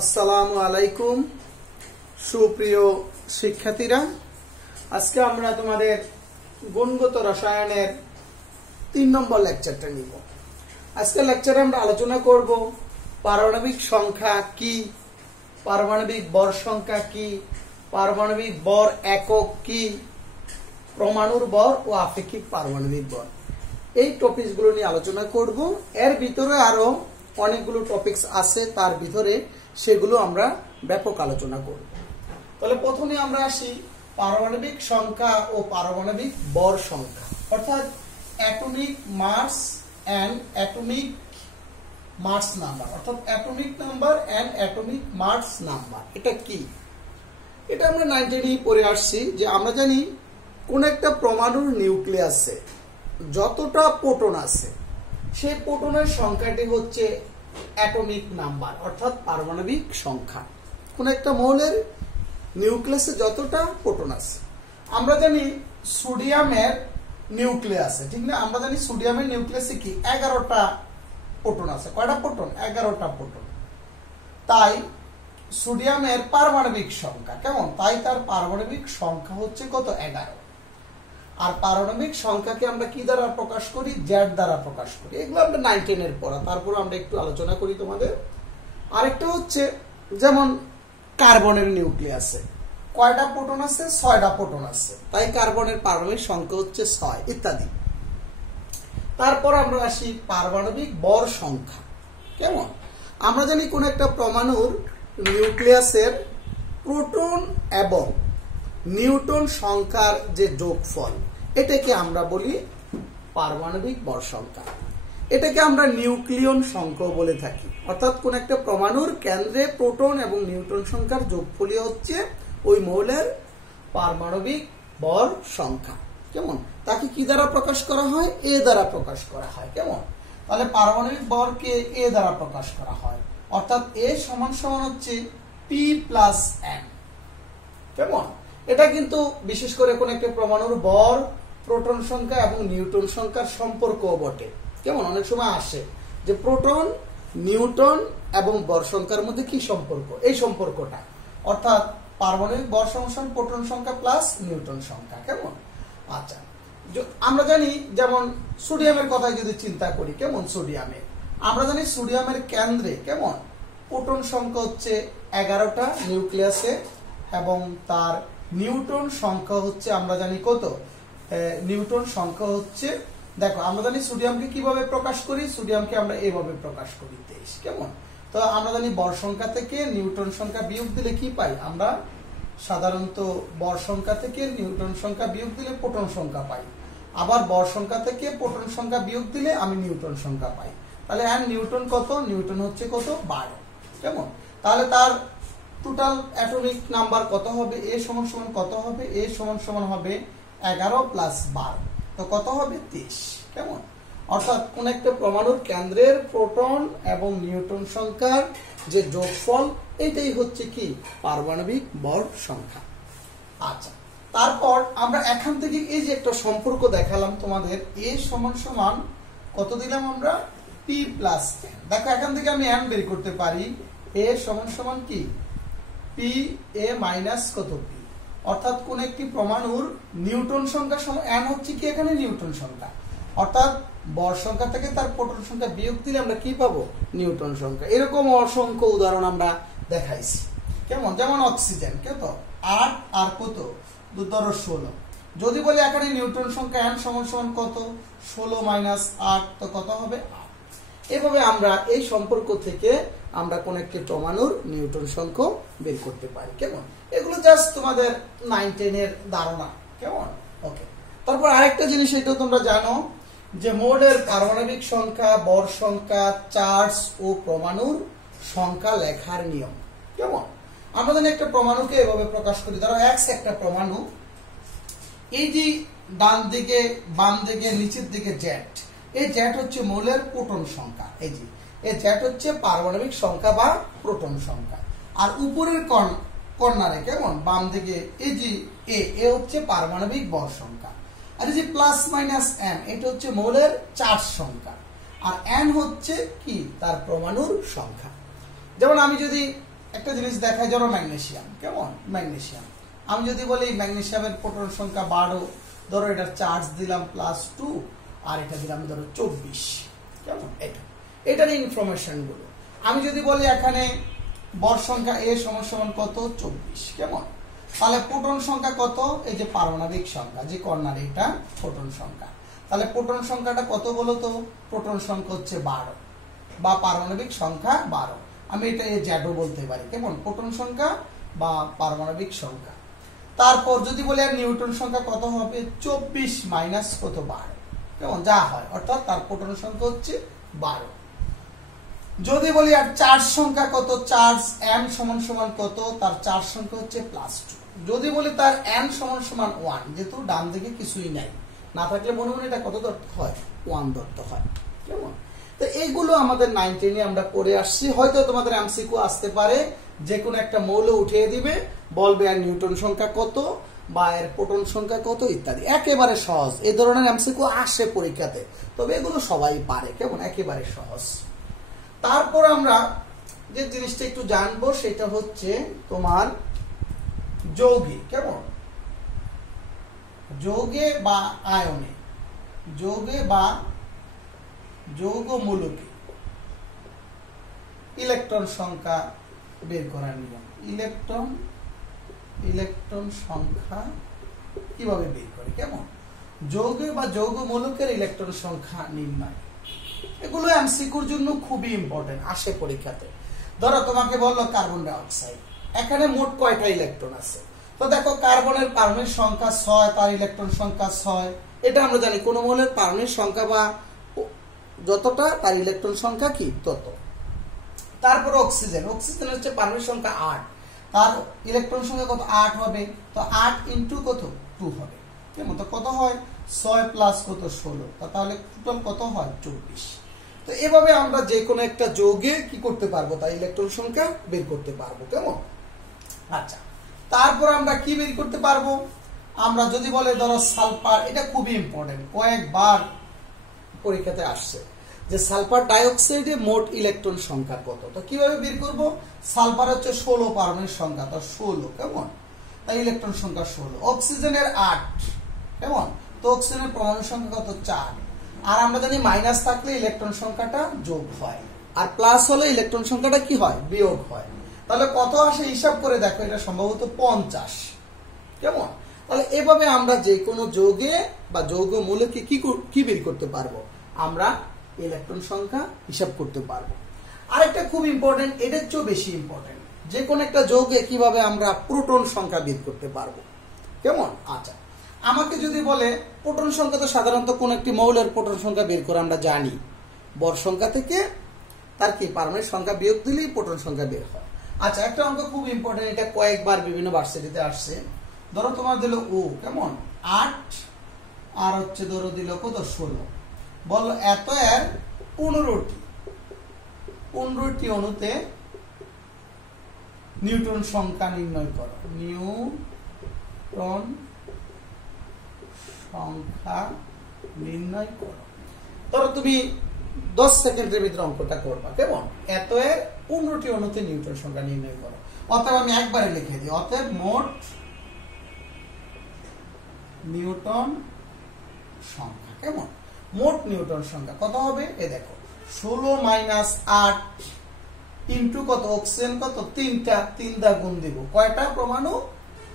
আসসালামু আলাইকুম সুপ্রিয় শিক্ষার্থীরা, আজকে আমরা তোমাদের গুণগত রসায়নের 3 নম্বর লেকচারটা নিব। আজকে লেকচারে আমরা আলোচনা করব পারমাণবিক সংখ্যা কি, পারমাণবিক ভর সংখ্যা কি, পারমাণবিক ভর একক কি, পরমাণুর ভর ও আপেক্ষিক পারমাণবিক ভর, এই টপিকসগুলো নিয়ে আলোচনা করব। এর ভিতরে আরো অনেকগুলো টপিকস আছে, তার ভিতরে সেগুলো আমরা ব্যাপক আলোচনা করব। তাহলে প্রথমে আমরা আসি পারমাণবিক সংখ্যা ও পারমাণবিক ভর সংখ্যা, অর্থাৎ atomic mass and atomic mass number, অর্থাৎ atomic number and atomic mass number. এটা কি? এটা আমরা 9 পড়ে আসছি যে আমরা জানি কোন একটা পরমাণুর নিউক্লিয়াসে যতটা প্রোটন আছে সেই প্রোটনের সংখ্যাটি হচ্ছে অ্যাটমিক নাম্বার, অর্থাৎ পারমাণবিক সংখ্যা। কোন একটা মৌলের নিউক্লিয়াসে যতটা প্রোটন আছে, আমরা জানি সোডিয়ামের নিউক্লিয়াসে, ঠিক না? আমরা জানি সোডিয়ামের নিউক্লিয়াসে কি 11টা প্রোটন আছে। কয়টা প্রোটন? 11টা প্রোটন। তাই সোডিয়ামের পারমাণবিক সংখ্যা কেমন? তাই তার পারমাণবিক সংখ্যা হচ্ছে কত? 11। আর পারমাণবিক সংখ্যাকে আমরা কি দ্বারা প্রকাশ করি? জেড দ্বারা প্রকাশ করি। এগুলো আমরা 9-10 পড়া, তারপর আমরা একটু আলোচনা করি তোমাদের। আরেকটা হচ্ছে যেমন কার্বনের নিউক্লিয়াসে কয়টা প্রোটন আছে? 6টা প্রোটন আছে, তাই কার্বনের পারমাণবিক সংখ্যা হচ্ছে 6 ইত্যাদি। তারপর আমরা আসি পারমাণবিক ভর সংখ্যা। কেমন? আমরা জানি কোন একটা পরমাণুর নিউক্লিয়াসের প্রোটন এবং নিউটন সংখ্যার যে যোগফল, এটাকে আমরা বলি পারমাণবিক ভর সংখ্যা। এটাকে আমরা নিউক্লিয়ন সংখ্যা বলে থাকি, অর্থাৎ কোন একটা পরমাণুর কেন্দ্রে প্রোটন এবং নিউটন সংখ্যার যোগফলই হচ্ছে ওই মৌলের পারমাণবিক ভর সংখ্যা। কেমন? তাকে কি দ্বারা প্রকাশ করা হয়? এ দ্বারা প্রকাশ করা হয়। কেমন? তাহলে পারমাণবিক ভরকে এ দ্বারা প্রকাশ করা হয়, অর্থাৎ এ সমান সমান হচ্ছে পি প্লাস এন। কেমন? এটা কিন্তু বিশেষ করে কোন একটা পরমাণুর ভর, প্রোটন সংখ্যা এবং নিউটন সংখ্যার সম্পর্ক বটে। কেমন? অনেক সময় আসে যে প্রোটন, নিউটন এবং ভর সংখ্যার মধ্যে কি সম্পর্ক, এই সম্পর্কটা, অর্থাৎ পারমাণবিক ভর সমান প্রোটন সংখ্যা প্লাস নিউটন সংখ্যা। কেমন? আচ্ছা, আমরা জানি যেমন সোডিয়ামের কথা যদি চিন্তা করি, কেমন সোডিয়ামের, আমরা জানি সোডিয়ামের কেন্দ্রে কেমন প্রোটন সংখ্যা হচ্ছে 11টা নিউক্লিয়াসে, এবং তার নিউটন সংখ্যা হচ্ছে আমরা জানি কত? নিউটন সংখ্যা হচ্ছে, দেখো আমরা জানি সোডিয়ামকে কিভাবে প্রকাশ করি, সোডিয়ামকে আমরা এইভাবে প্রকাশ করি 23। কেমন? তো আমরা জানি ভর সংখ্যা থেকে নিউটন সংখ্যা বিয়োগ দিলে কি পাই আমরা? সাধারণত ভর সংখ্যা থেকে নিউটন সংখ্যা বিয়োগ দিলে প্রোটন সংখ্যা পাই, আবার ভর সংখ্যা থেকে প্রোটন সংখ্যা বিয়োগ দিলে আমি নিউটন সংখ্যা পাই। তাহলে নিউটন কত? নিউটন হচ্ছে কত? 12। কেমন? তাহলে তার টোটাল অ্যাটমিক নাম্বার কত হবে? এ সমান সমান কত হবে? এ সমান সমান হবে 11 প্লাস 12, তো কত হবে? 23। কেমন? অর্থাৎ কোন একটা পরমাণুর কেন্দ্রের প্রোটন এবং নিউটন সংখ্যার যে যোগফল, এটাই হচ্ছে কি পারমাণবিক ভর সংখ্যা। আচ্ছা, তারপর আমরা এখান থেকে এই যে একটা সম্পর্ক দেখালাম তোমাদের, এ সমান সমান কত দিলাম আমরা? P plus N. দেখো এখান থেকে আমি এন বের করতে পারি। এ সমান সমান কি? পি এ মাইনাস কত? পি। অর্থাৎ কোন একটি পরমাণুর নিউটন সংখ্যা সমান এন হচ্ছে কি এখানে নিউটন সংখ্যা, অর্থাৎ ভর সংখ্যা থেকে তার প্রোটন সংখ্যা বিয়োগ দিলে আমরা কি পাবো? নিউটন সংখ্যা। এরকম অসংখ্য উদাহরণ আমরা দেখাইছি। কেমন? যেমন অক্সিজেন কত? 8 আর কত? 16। যদি বলি এখানে নিউটন সংখ্যা এন সমান সমান কত? 16 মাইনাস 8, তো কত হবে? 8। এভাবে আমরা এই সম্পর্ক থেকে আমরা কোন একটি পরমাণুর নিউটন সংখ্যা বের করতে পারি। কেমন? এগুলো জাস্ট তোমাদের 9-10 ধারণা। কেমন? ওকে। তারপর আরেকটা জিনিস, এটা তোমরা জানো যে মৌলের পারমাণবিক সংখ্যা, ভর সংখ্যা, চার্জ ও পরমাণুর সংখ্যা লেখার নিয়ম। কেমন? আমরা জানি একটা পরমাণুকে এভাবে প্রকাশ করি, ধরো এক্স একটা পরমাণু, এই যে ডান দিকে, বাম দিকে, নিচের দিকে জেড, এই জেড হচ্ছে মৌলের প্রোটন সংখ্যা। এই যে এই জেড হচ্ছে পারমাণবিক সংখ্যা বা প্রোটন সংখ্যা। আর উপরের কর্নারে কেমন বাম দিকে এই যে এ হচ্ছে পারমাণবিক ভর সংখ্যা। আর এই যে প্লাস মাইনাস এন, এটা হচ্ছে মৌলের চার্জ সংখ্যা। আর এন হচ্ছে কি? তার পরমাণুর সংখ্যা। যেমন আমি যদি একটা জিনিস দেখায় ধরো ম্যাগনেসিয়াম, কেমন ম্যাগনেসিয়াম, আমি যদি বলি ম্যাগনেসিয়ামের প্রোটন সংখ্যা 12, ধরো এটার চার্জ দিলাম +2 আর এটা দিলাম ধরো 24, কেমন, এটার ইনফরমেশন গুলো। আমি যদি বলি এখানে বর সংখ্যা A সমান কত 24, কেমন, তাহলে প্রোটন সংখ্যা কত, এই যে পারমাণবিক সংখ্যা যে কর্নারে এটা প্রোটন সংখ্যা, তাহলে প্রোটন সংখ্যাটা কত বলো তো, প্রোটন সংখ্যা হচ্ছে 12 বা পারমাণবিক সংখ্যা 12, আমি এটা জেডও বলতে পারি, কেমন, প্রোটন সংখ্যা বা পারমাণবিক সংখ্যা। তারপর যদি বলি আর নিউটন সংখ্যা কত হবে 24 মাইনাস কত 12, কেমন, যা হয়, অর্থাৎ তার প্রোটন সংখ্যা হচ্ছে 12। যদি বলি আর চার্জ সংখ্যা কত, চার্জ m সমান কত, তার চার্জ সংখ্যা হচ্ছে +2। যদি বলি তার n সমান 1, যেহেতু ডান দিকে কিছুই নাই, না থাকলে মনে মনে এটা কত দত্ত হয় 1 দত্ত হয়, কেমন। তো এইগুলো আমাদের 9 10 এ আমরা পড়ে আসছি, হয়তো তোমাদের এমসিকিউ আসতে পারে, যে কোনো একটা মৌল উঠিয়ে দিবে, বলবে আর নিউটন সংখ্যা কত বা এর প্রোটন সংখ্যা কত ইত্যাদি, একেবারে সহজ। এই ধরনের এমসিকিউ আসে পরীক্ষাতে, তবে এগুলো সবাই পারে, কেমন, একেবারে সহজ। তারপর আমরা যে জিনিসটা একটু জানবো সেটা হচ্ছে তোমার যৌগে, কেমন, যৌগে বা আয়নে, যৌগে বা যৌগমূলকে ইলেকট্রন সংখ্যা বের করার নিয়ম। ইলেকট্রন সংখ্যা কিভাবে বের করে, কেমন, যৌগে বা যৌগমূলকের ইলেকট্রন সংখ্যা নির্ণয়। এগুলো এমসিকিউর জন্য খুবই ইম্পর্টেন্ট, আসে পরীক্ষাতে। ধরো তোমাকে বললো কার্বন ডাই অক্সাইড, এখানে মোট কয়টা ইলেকট্রন আছে, তো দেখো কার্বনের পারমাণবিক সংখ্যা 6, তার ইলেকট্রন সংখ্যা 6, এটা আমরা জানি, কোন মৌলের পারমাণবিক সংখ্যা বা যতটা তার ইলেকট্রন সংখ্যা কি তত। তারপর অক্সিজেন, অক্সিজেন হচ্ছে পারমাণবিক সংখ্যা 8, তার ইলেকট্রন সংখ্যা কত 8 হবে, তো 8 ইনটু কত 2 হবে, কেমন, তো কত হয় 6 প্লাস কত 16, তাহলে টোটাল কত হয় 24। তো এভাবে আমরা যে কোনো একটা যৌগে কি করতে পারবো, তার ইলেকট্রন সংখ্যা বের করতে পারবো, কেমন। আচ্ছা, তারপর আমরা কি বের করতে পারবো, আমরা যদি বলে ধরো সালফার, এটা খুবই ইম্পর্টেন্ট, কয়েকবার পরীক্ষাতে আসছে যে সালফার ডাইঅক্সাইডে মোট ইলেকট্রন সংখ্যা কত, তো কিভাবে বের করব, সালফার হচ্ছে 16 পারমাণবিক সংখ্যা, তো 16, কেমন, তাই ইলেকট্রন সংখ্যা 16। অক্সিজেনের 8, কেমন, তো অক্সিজেনের পরমাণু সংখ্যা কত 4, আর আমরা জানি মাইনাস থাকলে ইলেকট্রন সংখ্যাটা যোগ হয়, আর প্লাস হলে ইলেকট্রন সংখ্যাটা কি হয় বিয়োগ হয়, তাহলে কত আসে হিসাব করে দেখো, এটা সম্ভবত 50, কেমন। তাহলে এভাবে আমরা যে কোনো যৌগে বা যৌগমূলকে কি বের করতে পারবো, আমরা ইলেকট্রন সংখ্যা হিসাব করতে পারবো। আরেকটা খুব ইম্পর্টেন্ট, এটার চেয়েও বেশি ইম্পর্টেন্ট, যে কোনো একটা যৌগে কিভাবে আমরা প্রোটন সংখ্যা বের করতে পারবো, কেমন। আচ্ছা, আমাকে যদি বলে প্রোটন সংখ্যা, তো সাধারণত কোন একটি মৌলের প্রোটন সংখ্যা বের করে আমরা জানি, বর সংখ্যা থেকে তার কি পারমাণবিক সংখ্যা বিয়োগ দিলেই প্রোটন সংখ্যা বের হয়। আচ্ছা, একটা অঙ্ক খুব ইম্পর্টেন্ট, এটা কয়েকবার বিভিন্ন ভার্সিটিতে আসছে। ধরো তোমার দিল ও, কেমন, 8 আর হচ্ছে ধরো দিল কত 16, বললো এত এর 15টি অণুতে নিউট্রন সংখ্যা নির্ণয় করো, নিউট্রন সংখ্যা নির্ণয় করো। ধরো তুমি 10 সেকেন্ডের ভিতরে অঙ্কটা করবা, কেমন, এত এর 15টি অণুতে নিউট্রন সংখ্যা নির্ণয় করো। অতএব আমি একবারে লিখে দিই, অতএব মোট নিউটন সংখ্যা, কেমন, মোট নিউটন সংখ্যা কত হবে, এ দেখো 16 মাইনাস 8 ইন্টু কত, অক্সিজেন কত 3টা, 3 দা গুণ দিব, কয়টা পরমাণু,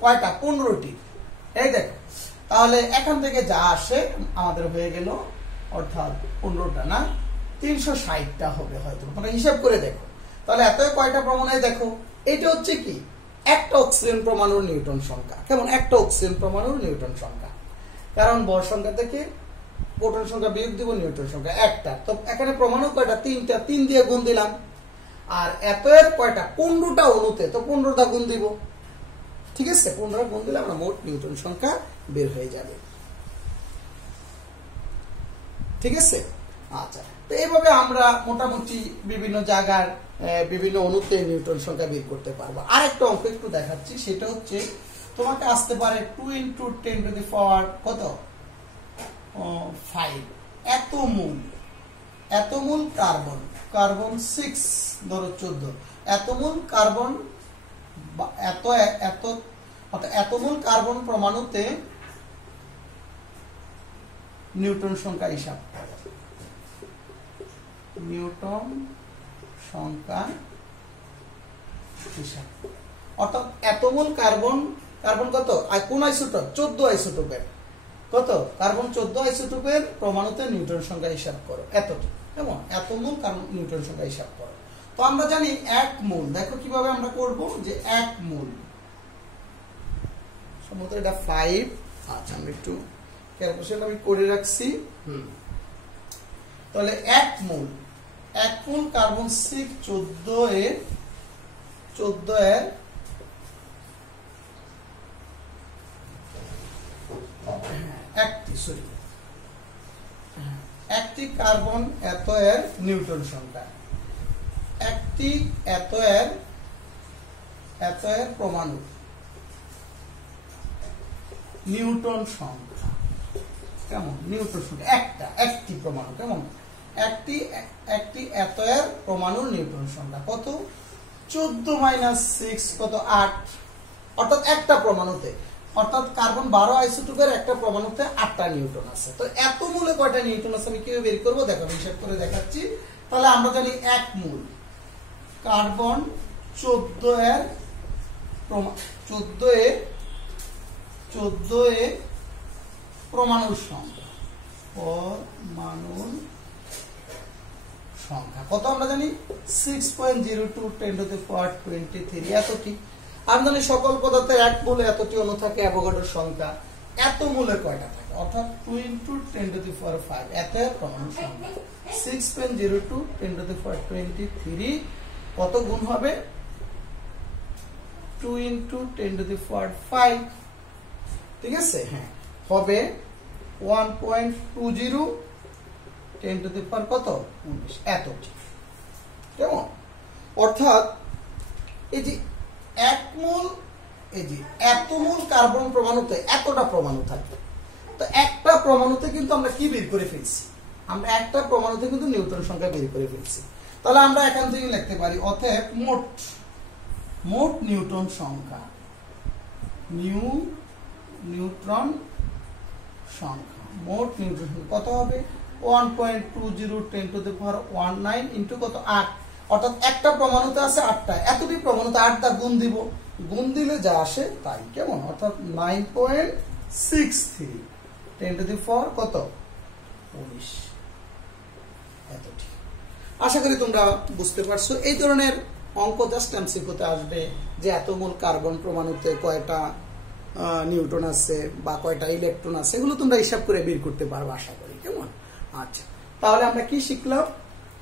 কয়টা 15টি, এই দেখো। তাহলে এখান থেকে যা আসে আমাদের হয়ে গেল, অর্থাৎ 15টা না 360টা হবে হয়তো, তোমরা হিসাব করে দেখো। তাহলে এত কয়টা পরমাণু, দেখো এটা হচ্ছে কি একটা অক্সিজেন পরমাণুর নিউটন সংখ্যা, কেমন, একটা অক্সিজেন পরমাণুর নিউটন সংখ্যা, কারণ বর সংখ্যা থেকে প্রোটন সংখ্যা বিয়োগ দিব, নিউটন সংখ্যা একটা, তো এখানে পরমাণু কয়টা 3টা, 3 দিয়ে গুণ দিলাম। আর এত এর কয়টা 15টা অণুতে, তো 15টা গুণ দিব, ঠিক আছে, 15 গুণ দিলে আমরা মোট নিউটন সংখ্যা বের হয়ে যাবে, ঠিক আছে। আচ্ছা, তো এইভাবে আমরা মোটামুটি বিভিন্ন জায়গার বিভিন্ন অণুতে নিউটন সংখ্যা বের করতে পারবো। আরেকটা অঙ্ক একটু দেখাচ্ছি, সেটা হচ্ছে তোমাকে আসতে পারে 2 × 10⁵ কত 5 এত মূল, এত মোল কার্বন, কার্বন 6 ধরো 14, এত মোল কার্বন এত মোল কার্বন পরমাণুতে নিউটন সংখ্যা হিসাব করো। নিউটন সংখ্যা হিসাব, অর্থাৎ এত মোল কার্বন, কার্বন কত, কোন আইসোটোপ, 14 আইসোটোপের, কত কার্বন 14 আইসোটোপের পরমাণুতে নিউটন সংখ্যা হিসাব করো এতটুকু। কেমন, এত মোল কার্বন নিউটন সংখ্যা হিসাব করো। তো আমরা জানি 1 মোল, দেখো কিভাবে আমরা করব, যে 1 মোল সম্ভবত এটা 5, আচ্ছা আমি একটু ক্যালকুলেশন আমি করে রাখছি। তাহলে 1 মোল কার্বন 6 14 এর একটি কার্বন এত এর নিউটন সংখ্যা, একটি এত এর পরমাণু নিউটন সংখ্যা। কেমন, নিউটন সংখ্যা একটি পরমাণু, কেমন, একটি এত এর পরমাণুর নিউটন সংখ্যা কত, 14 - 6 কত 8, অর্থাৎ একটা পরমাণুতে, অর্থাৎ কার্বন 12 আইসোটোপের একটা পরমাণুতে 8টা নিউটন আছে। তো এত মোলে কয়টা নিউটন আছে আমি কিভাবে বের করবো, দেখো হিসাব করে দেখাচ্ছি। তাহলে আমরা জানি 1 মোল কার্বন 14 এর পরমাণুর সংখ্যা, কত আমরা জানি 6.02 × 10⁻23, এত কি আমরা জানি সকল পদার্থের 1 মোলে এতটি অণু থাকে, অ্যাভোগাড্রোর সংখ্যা। এত মোলে কয়টা থাকে, অর্থাৎ 2 × 10⁵ এত পরমাণুর সংখ্যা 6.02 × 10⁻23 কত গুণ হবে, 2 × 10⁵, ঠিক আছে, হ্যাঁ হবে 1.20 10⁻কত 19, এতটি। কেমন, অর্থাৎ এই যে 1 মোল, এই যে এত মোল কার্বন পরমাণুতে এতটা পরমাণু থাকে। তো একটা পরমাণুতে কিন্তু আমরা কি বের করে ফেলছি, আমরা একটা পরমাণুতে কিন্তু নিউটন সংখ্যা বের করে ফেলছি। তাহলে আমরা এখান থেকে লিখতে পারি অতএব মোট নিউটন সংখ্যা, নিউট্রন সংখ্যা, মোট নিউটন সংখ্যা কত হবে 1.20 10⁻19 ইন্টু কত 8, অর্থাৎ একটা পরমাণুতে আছে 8টা, এতটি পরমাণুতে 8 দা গুণ দিব, গুণ দিলে যা আসে তাই। কেমন, অর্থাৎ 9.63 10⁻কত 19, এতটি। আশা করি তোমরা বুঝতে পারছো। এই ধরনের অঙ্ক জাস্ট এমসিকিউতে আসবে যে এত মোল কার্বন পরমাণুতে কয়টা নিউটন আছে বা কয়টা ইলেকট্রন আছে, এগুলো তোমরা হিসাব করে বের করতে পারবে আশা করি। কেমন, আচ্ছা তাহলে আমরা কি শিখলাম,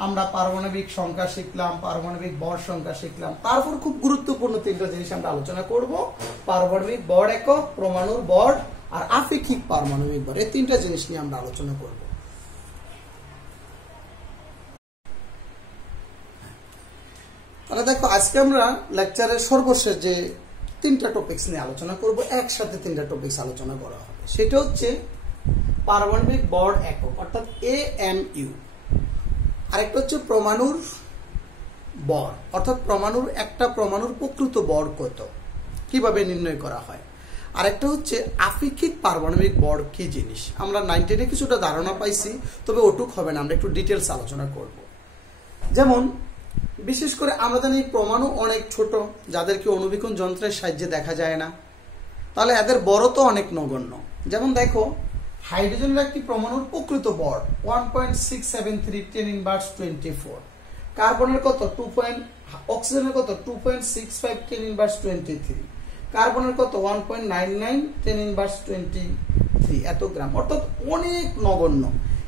আমরা পারমাণবিক সংখ্যা শিখলাম, পারমাণবিক ভর সংখ্যা শিখলাম। তারপর খুব গুরুত্বপূর্ণ 3টা জিনিস আমরা আলোচনা করব, পারমাণবিক ভর একক, পরমাণুর ভর আর আপেক্ষিক পারমাণবিক ভর। এই 3টা জিনিস নিয়ে আমরা আলোচনা করব। তাহলে দেখো আজকে আমরা লেকচারের সর্বশেষ যে 3টা টপিকস নিয়ে আলোচনা করব, একসাথে 3টা টপিকস আলোচনা করা হবে। সেটা হচ্ছে পারমাণবিক ভর একক অর্থাৎ AMU, আরেকটা হচ্ছে পরমাণুর ভর অর্থাৎ একটা পরমাণুর প্রকৃত ভর কত, কিভাবে নির্ণয় করা হয়। আরেকটা হচ্ছে আপেক্ষিক পারমাণবিক ভর কি জিনিস। আমরা 9-10 কিছুটা ধারণা পাইছি, তবে ওটুক হবে না, আমরা একটু ডিটেলস আলোচনা করব। যেমন বিশেষ করে আমরা জানি পরমাণু অনেক ছোট, যাদেরকে অণুবীক্ষণ যন্ত্রের সাহায্যে দেখা যায় না, তাহলে এদের বড় তো অনেক নগণ্য। যেমন দেখো হাইড্রোজেনের একটি পরমাণুর প্রকৃত ভর 1.673 10⁻24, কার্বনের কত অক্সিজেনের কত 2.65 10⁻23, কার্বনের কত 1.99 10⁻23 এত গ্রাম, অর্থাৎ অনেক নগণ্য।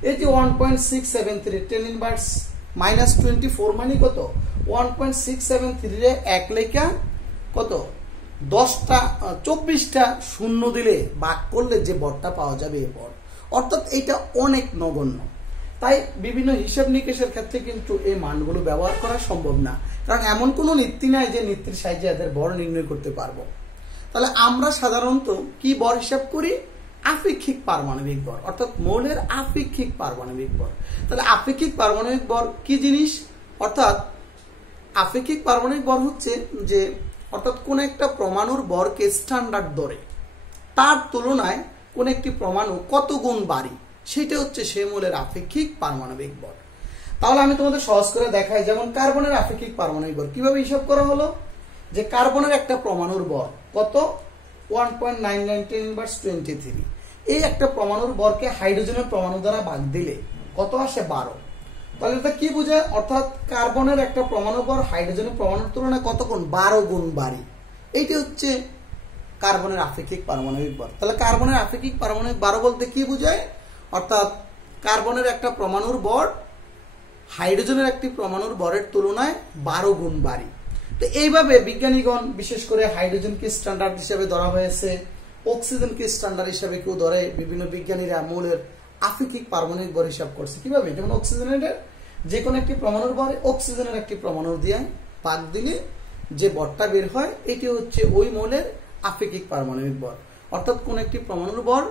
এই যে 1.673 10⁻24 মানে কত 1.673 এ 1 লেখা কত 24টা শূন্য দিলে ভাগ করলে যে ভরটা পাওয়া যাবে এই ভর, অর্থাৎ এটা অনেক নগণ্য। তাই বিভিন্ন হিসাব নিকেশের ক্ষেত্রে কিন্তু এই মানগুলো ব্যবহার করা সম্ভব না, কারণ এমন কোনো নীতি নাই যে নীতির সাহায্যে এদের ভর নির্ণয় করতে পারবো। তাহলে আমরা সাধারণত কি ভর হিসাব করি, আপেক্ষিক পারমাণবিক ভর, অর্থাৎ মৌলের আপেক্ষিক পারমাণবিক ভর। তাহলে আপেক্ষিক পারমাণবিক ভর কি জিনিস? অর্থাৎ আপেক্ষিক পারমাণবিক ভর হচ্ছে যে অর্থাৎ কোন একটা পরমাণুর ভরকে স্ট্যান্ডার্ড ধরে তার তুলনায় কোন একটি পরমাণু কত গুণ বাড়ি, সেটা হচ্ছে সেই মৌলের আপেক্ষিক পারমাণবিক ভর। তাহলে আমি তোমাদের সহজ করে দেখাই, যেমন কার্বনের আপেক্ষিক পারমাণবিক ভর কিভাবে হিসাব করা হলো, যে কার্বনের একটা পরমাণুর ভর কত 1.9910^23। এই একটা পরমাণুর ভরকে হাইড্রোজেনের পরমাণু দ্বারা ভাগ দিলে কত আসে? 12। তাহলে এটা কি বোঝায়? অর্থাৎ কার্বনের একটা পরমাণুর ভর হাইড্রোজেনের পরমাণুর তুলনায় কত গুণ? 12 গুণ বাড়ি। এইটা হচ্ছে কার্বনের আপেক্ষিক পারমাণবিক ভর। তাহলে কার্বনের আপেক্ষিক পারমাণবিক ভর বলতে কি বোঝায়? অর্থাৎ কার্বনের একটা পরমাণুর ভর হাইড্রোজেনের একটি পরমাণুর ভরের তুলনায় 12 গুণ বাড়ি। তো এইভাবে বিজ্ঞানীগণ বিশেষ করে হাইড্রোজেনকে স্ট্যান্ডার্ড হিসেবে ধরা হয়েছে, অক্সিজেনকে স্ট্যান্ডার্ড হিসেবে কেউ ধরে, বিভিন্ন বিজ্ঞানীরা মৌলের আপেক্ষিক পারমাণবিক ভর হিসাব করছে। কিভাবে? যেমন অক্সিজেনের যে কোনো একটি পরমাণুর ভর অক্সিজেনের একটি পরমাণু দিয়ে ভাগ দিলে যে ভরটা বের হয় এটি হচ্ছে ওই মৌলের আপেক্ষিক পারমাণবিক ভর। অর্থাৎ কোন একটি পরমাণুর ভর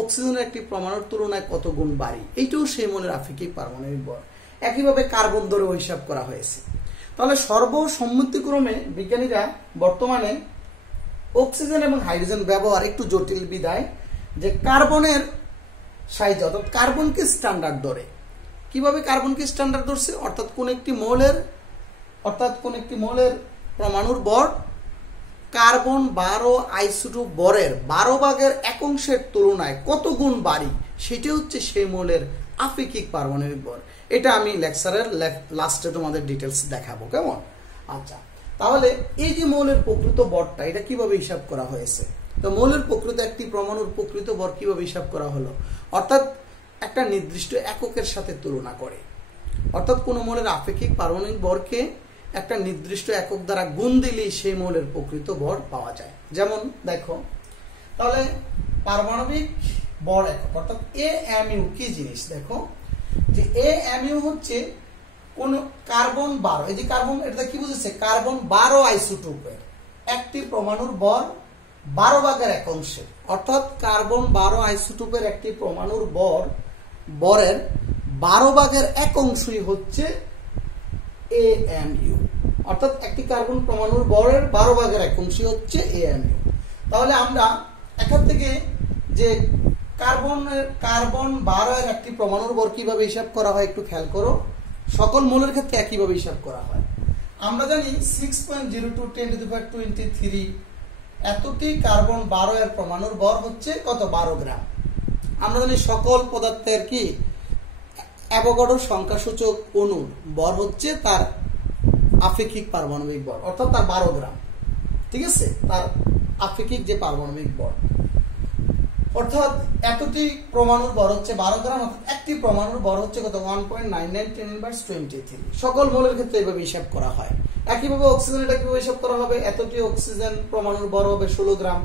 অক্সিজেনের একটি পরমাণুর তুলনায় কত গুণ বাড়ি, এইটাও সেই মৌলের আপেক্ষিক পারমাণবিক ভর। একইভাবে কার্বন ধরেও হিসাব করা হয়েছে। তাহলে সর্বসম্মতিক্রমে বিজ্ঞানীরা বর্তমানে অক্সিজেন এবং হাইড্রোজেন ব্যবহার একটু জটিল বিধায় যে কার্বনের সাহায্যে অর্থাৎ কার্বনকে স্ট্যান্ডার্ড ধরে। কিভাবে কার্বনকে স্ট্যান্ডার্ড ধরছে? অর্থাৎ কোন একটি মৌলের পরমাণুর ভর কার্বন 12 আইসোটোপ ভরের 12/1 তুলনায় কত গুণ বাড়ি, সেটা হচ্ছে সেই মৌলের আপেক্ষিক পারমাণবিক ভর। এটা আমি লেকচারের লাস্টে তোমাদের ডিটেলস দেখাবো, কেমন? আচ্ছা, তাহলে এই যে মৌলের প্রকৃত ভরটা এটা কিভাবে হিসাব করা হয়েছে? তো মৌলের প্রকৃত একটি পরমাণুর প্রকৃত ভর কিভাবে হিসাব করা হলো? অর্থাৎ একটা নির্দিষ্ট এককের সাথে তুলনা করে। অর্থাৎ কোন মৌলের আপেক্ষিক পারমাণবিক ভরকে একটা নির্দিষ্ট একক দ্বারা গুণ দিলেই সেই মৌলের প্রকৃত ভর পাওয়া যায়। যেমন দেখো, তাহলে পারমাণবিক ভর একক অর্থাৎ AMU কি জিনিস? দেখো যে AMU হচ্ছে কোন কার্বন 12, এই যে কার্বন, এটা কি বুঝেছে? কার্বন 12 আইসোটোপের একটি পরমাণুর ভর 12/1, অর্থাৎ কার্বন 12 আইসোটোপের একটি পরমাণুর ভরের 12/1 হচ্ছে AMU। অর্থাৎ একটি কার্বন পরমাণুর ভরের 12/1 হচ্ছে AMU। তাহলে আমরা এখান থেকে যে কার্বন 12 এর একটি পরমাণুর ভর কিভাবে হিসাব করা হয় একটু খেয়াল করো। সকল মৌলের ক্ষেত্রে একইভাবে হিসাব করা হয়। আমরা জানি 6.02 10⁻23 এতটি কার্বন 12 এর পরমাণুর ভর হচ্ছে কত? 12 গ্রাম। আমরা জানি সকল পদার্থের কি অ্যাভোগাড্রো সংখ্যাসূচক অণুর ভর হচ্ছে তার আপেক্ষিক পারমাণবিক ভর, অর্থাৎ তার 12 গ্রাম। ঠিক আছে, তার আপেক্ষিক যে পারমাণবিক ভর, অর্থাৎ এতটি পরমাণুর ভর হচ্ছে 12 গ্রাম, অর্থাৎ একটি পরমাণুর ভর হচ্ছে কত? 1.9910⁻23। সকল মৌলের ক্ষেত্রে এইভাবে হিসাব করা হয়। একইভাবে অক্সিজেন এটা কিভাবে হিসাব করা হবে? এতটি অক্সিজেন পরমাণুর ভর হবে 16 গ্রাম,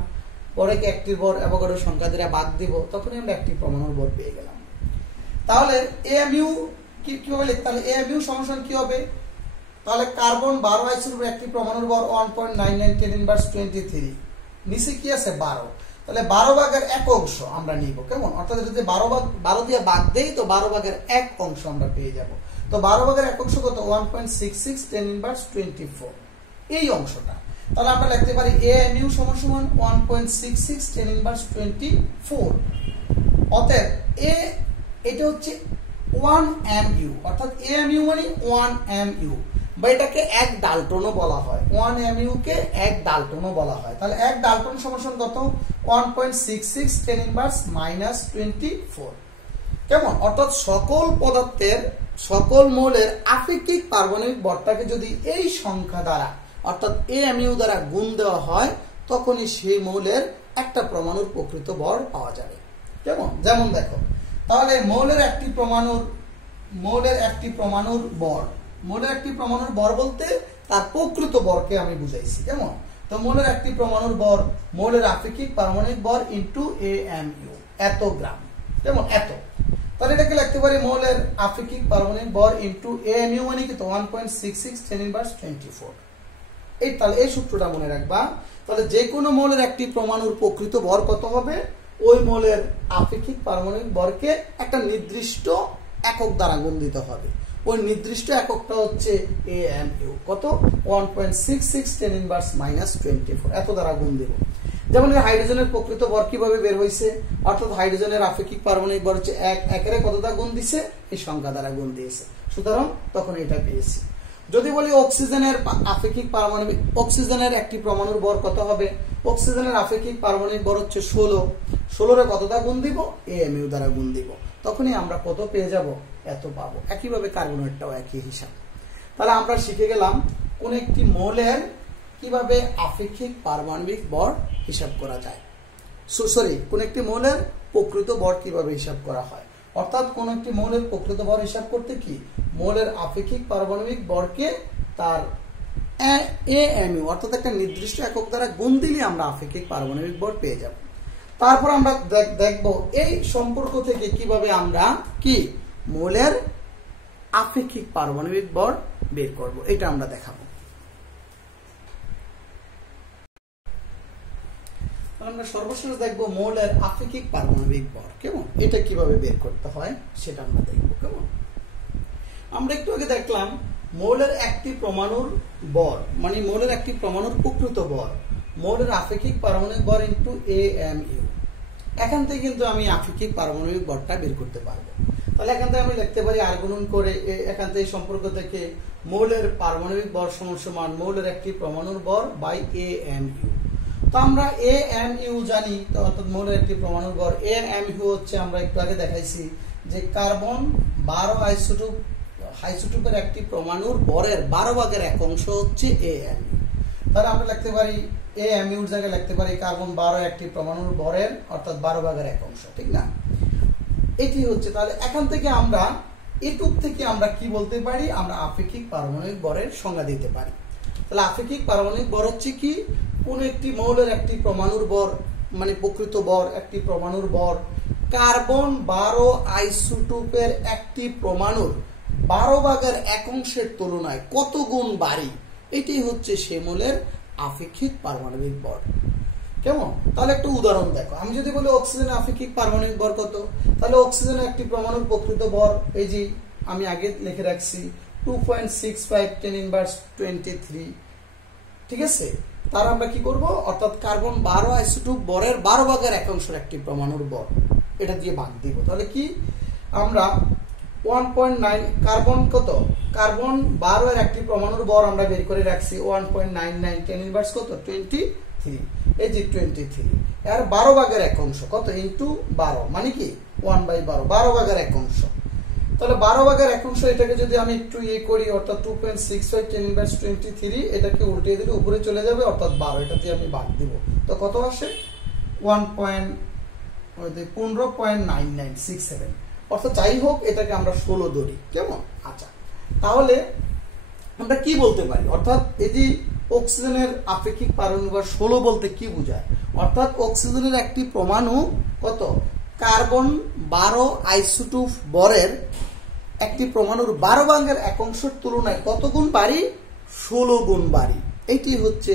পরে কি একটি ভর অ্যাভোগাড্রো সংখ্যা দিয়ে ভাগ দিব, তখনই আমরা একটি পরমাণুর ভর পেয়ে গেলাম। তাহলে AMU কিভাবে লিখতে হবে? AMU সমান কি হবে? তাহলে কার্বন 12 আইসোটোপের একটি পরমাণুর ভর 1.9910⁻23, নিচে কি আছে? 12। তাহলে 12/1 আমরা নিব, কেমন? অর্থাৎ যদি 12 দিয়ে ভাগ দেই তো 12/1 আমরা পেয়ে যাব। তো 12/1 কত? 1.6610⁻24, এই অংশটা। তাহলে আমরা লিখতে পারি AMU সমান 1.6610⁻24। অতএব এটা হচ্ছে 1 MU, অর্থাৎ AMU মানে 1 MU, বা এটাকে 1 ডাল্টনও বলা হয়। 1 MU কে 1 ডাল্টনও বলা হয়। তাহলে 1 ডাল্টন সমান কত? 1.6610⁻24, কেমন? অর্থাৎ সকল পদার্থের সকল মৌলের আপেক্ষিক পারমাণবিক ভরটাকে যদি এই সংখ্যা দ্বারা অর্থাৎ AMU দ্বারা গুণ দেওয়া হয় তখনই সেই মৌলের একটা পরমাণুর প্রকৃত ভর পাওয়া যাবে, কেমন? যেমন দেখো, তাহলে মৌলের একটি পরমাণুর ভর বলতে তার প্রকৃত ভরকে আমি বুঝাইছি, কেমন? তো মৌলের একটি পরমাণুর ভর মৌলের আপেক্ষিক পারমাণবিক ভর ইনটু AMU, এত গ্রাম, কেমন? এত। তাহলে এটাকে লিখতে পারি মৌলের আপেক্ষিক পারমাণবিক ভর ইনটু AMU মানে কি? তো 1.6610⁻24। তাহলে এই সূত্রটা মনে রাখবা। তাহলে যে কোনো মৌলের একটি পরমাণুর প্রকৃত ভর কত হবে? ওই মোলের আপেক্ষিক পারমাণবিক ভরকে একটা নির্দিষ্ট একক দ্বারা গুণ দিতে হবে। ওই নির্দিষ্ট এককটা হচ্ছে AMU, কত 1.66 10 ইনভার্স -24 এত দ্বারা গুণ দেব। যেমন হাইড্রোজেনের প্রকৃত ভর কিভাবে বের হয়েছে, অর্থাৎ হাইড্রোজেনের আপেক্ষিক পারমাণবিক ভর হচ্ছে 1 এর কত দ্বারা গুণ দিছে, এই সংখ্যা দ্বারা গুণ দিয়েছে, সুতরাং তখন এটা পেয়েছি। যদি বলি অক্সিজেনের আপেক্ষিক পারমাণবিক, অক্সিজেনের একটি পরমাণুর ভর কত হবে, অক্সিজেনের আপেক্ষিক পারমাণবিক ভর হচ্ছে 16 এর কত দ্বারা গুণ দিব, AMU দ্বারা গুণ দিব, তখনই আমরা কত পেয়ে যাব, এত পাবো। একইভাবে কার্বনেরটাও একই হিসাব। তাহলে আমরা শিখে গেলাম কোন একটি মোলের কিভাবে আপেক্ষিক পারমাণবিক ভর হিসাব করা যায়, কোন একটি মোলের প্রকৃত ভর কিভাবে হিসাব করা হয়। অর্থাৎ কোন একটি মোলের প্রকৃত ভর হিসাব করতে কি, মোলের আপেক্ষিক পারমাণবিক ভরকে তার AMU অর্থাৎ একটা নির্দিষ্ট একক দ্বারা গুণ দিলে আমরা আপেক্ষিক পারমাণবিক ভর পেয়ে যাব। তারপর আমরা দেখব এই সম্পর্ক থেকে কিভাবে আমরা কি মোলের আপেক্ষিক পারমাণবিক ভর বের করব, এটা আমরা দেখাবো। আমরা সর্বশেষ দেখব মোলের আপেক্ষিক পারমাণবিক ভর, কেমন এটা কিভাবে বের করতে হয় সেটা আমরা দেখব। কেমন আমরা একটু আগে দেখলাম মোলের একটি পরমাণুর ভর, মানে মোলের একটি পরমাণুর প্রকৃত ভর, মোলের আপেক্ষিক পারমাণবিক ভর ইনটু AMU। এখান থেকে কিন্তু আমি আপেক্ষিক পারমাণবিক ভরটা বের করতে পারবো। তাহলে এখান থেকে আমি লিখতে পারি আর গুণন করে, এখান থেকে সম্পর্ক থেকে মোলের পারমাণবিক ভর সমান মোলের একটি পরমাণুর ভর বাই AMU। তো আমরা AMU জানি, অর্থাৎ মোলের একটি পরমাণুর ভর AMU হচ্ছে, আমরা একটু আগে দেখাইছি যে কার্বন 12 আইসোটোপের একটি পরমাণুর ভরের 12 ভাগের 1 অংশ হচ্ছে AMU। তাহলে আমরা লিখতে পারি AMU এর জায়গায় লিখতে পারি কার্বন 12 একটি পরমাণুর ভরের অর্থাৎ 12 ভাগের 1 অংশ, ঠিক না? এটি হচ্ছে। তাহলে এখান থেকে আমরা এটুক থেকে আমরা কি বলতে পারি, আমরা আপেক্ষিক পারমাণবিক ভরের সংজ্ঞা দিতে পারি। তাহলে আপেক্ষিক পারমাণবিক ভর হচ্ছে কি, কোন একটি মৌলের একটি পরমাণুর ভর, মানে প্রকৃত ভর একটি পরমাণুর ভর কার্বন 12 আইসোটোপের একটি পরমাণুর 12 ভাগের 1 অংশের তুলনায় কত গুণ বাড়ি, এটি হচ্ছে সে মৌলের আপেক্ষিক পারমাণবিক ভর। কেমন? তাহলে একটা উদাহরণ দেখো, আমি যদি বলি অক্সিজেনের আপেক্ষিক পারমাণবিক ভর কত, তাহলে অক্সিজেনের একটি পরমাণুর প্রকৃত ভর এই যে আমি আগে লিখে রাখছি 2.65 10 ইনভার্স 23, ঠিক আছে? তার আমরা কি করব, অর্থাৎ কার্বন 12 আইসোটোপ ভরের 12 ভাগের 1 অংশের একটি পরমাণুর ভর, এটা দিয়ে ভাগ দিব। তাহলে কি আমরা 1.9 কার্বন কত, কার্বন 12 এর একটি পরমাণুর ভর আমরা বের করে রাখছি 1.99 10 ইনভার্স কত 23, এই যে 23 এর 12 ভাগের 1 অংশ কত ইনটু 12, মানে কি 1/12, 12 ভাগের 1 অংশ। তাহলে 12 ভাগের 1 অংশ, এটাকে যদি আমি একটু করি অর্থাৎ 2.65 10 ইনভার্স 23, এটাকে উল্টে দিলে উপরে চলে যাবে অর্থাৎ 12, এটা দিয়ে আমি ভাগ দিব, তো কত আসে 15.9967, অর্থাৎ যাই হোক এটাকে আমরা 16 ধরি। কেমন? আচ্ছা, তাহলে আমরা কি বলতে পারি, অর্থাৎ এই যে অক্সিজেনের আপেক্ষিক পারমাণবিক ভর 16 বলতে কি বোঝায়, অর্থাৎ অক্সিজেনের একটি পরমাণু কত কার্বন 12 আইসোটোপ ভরের একটি পরমাণুর 12 ভাগের 1 অংশের তুলনায় কত গুণ বাড়ি, 16 গুণ বাড়ি। এইটি হচ্ছে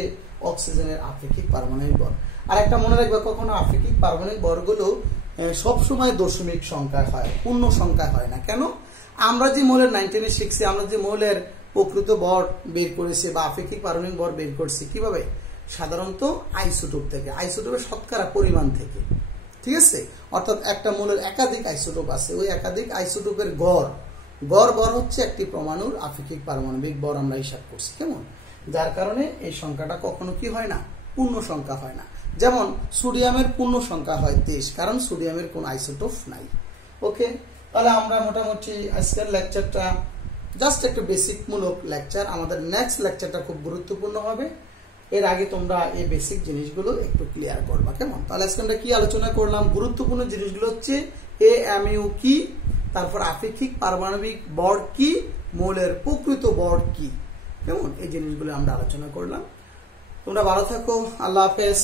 অক্সিজেনের আপেক্ষিক পারমাণবিক ভর। আর একটা মনে রাখবে, কখনো আপেক্ষিক পারমাণবিক ভরগুলো সবসময় দশমিক সংখ্যায় হয়, পূর্ণ সংখ্যা হয় না। কেন? আমরা যে মৌলের 19 শিখছি, আমরা যে মৌলের প্রকৃত ভর বের করেছি বা আপেক্ষিক পারমাণবিক ভর বের করছি কিভাবে, সাধারণত আইসোটোপ থেকে, আইসোটোপের শতকরা পরিমাণ থেকে, ঠিক আছে? অর্থাৎ একটা মৌলের একাধিক আইসোটোপ আছে, ওই একাধিক আইসোটোপের গড় ভর হচ্ছে একটি পরমাণুর আপেক্ষিক পারমাণবিক ভর আমরা হিসাব করছি। কেমন? যার কারণে এই সংখ্যাটা কখনো কি হয় না, পূর্ণ সংখ্যা হয় না। যেমন সোডিয়ামের পূর্ণ সংখ্যা হয় 23, কারণ সোডিয়ামের কোন আইসোটোপ নাই। ওকে, তাহলে আমরা মোটামুটি আজকের লেকচারটা জাস্ট একটা বেসিক মূলক লেকচার, আমাদের নেক্সট লেকচারটা খুব গুরুত্বপূর্ণ হবে। এর আগে তোমরা এই বেসিক জিনিসগুলো একটু ক্লিয়ার করবা। কেমন? তাহলে আজকে আমরা কি আলোচনা করলাম, গুরুত্বপূর্ণ জিনিসগুলো হচ্ছে AMU কি, তারপর আপেক্ষিক পারমাণবিক ভর কি, মৌলের প্রকৃত ভর কি। কেমন? এই জিনিসগুলো আমরা আলোচনা করলাম। তোমরা ভালো থাকো, আল্লাহ হাফেজ।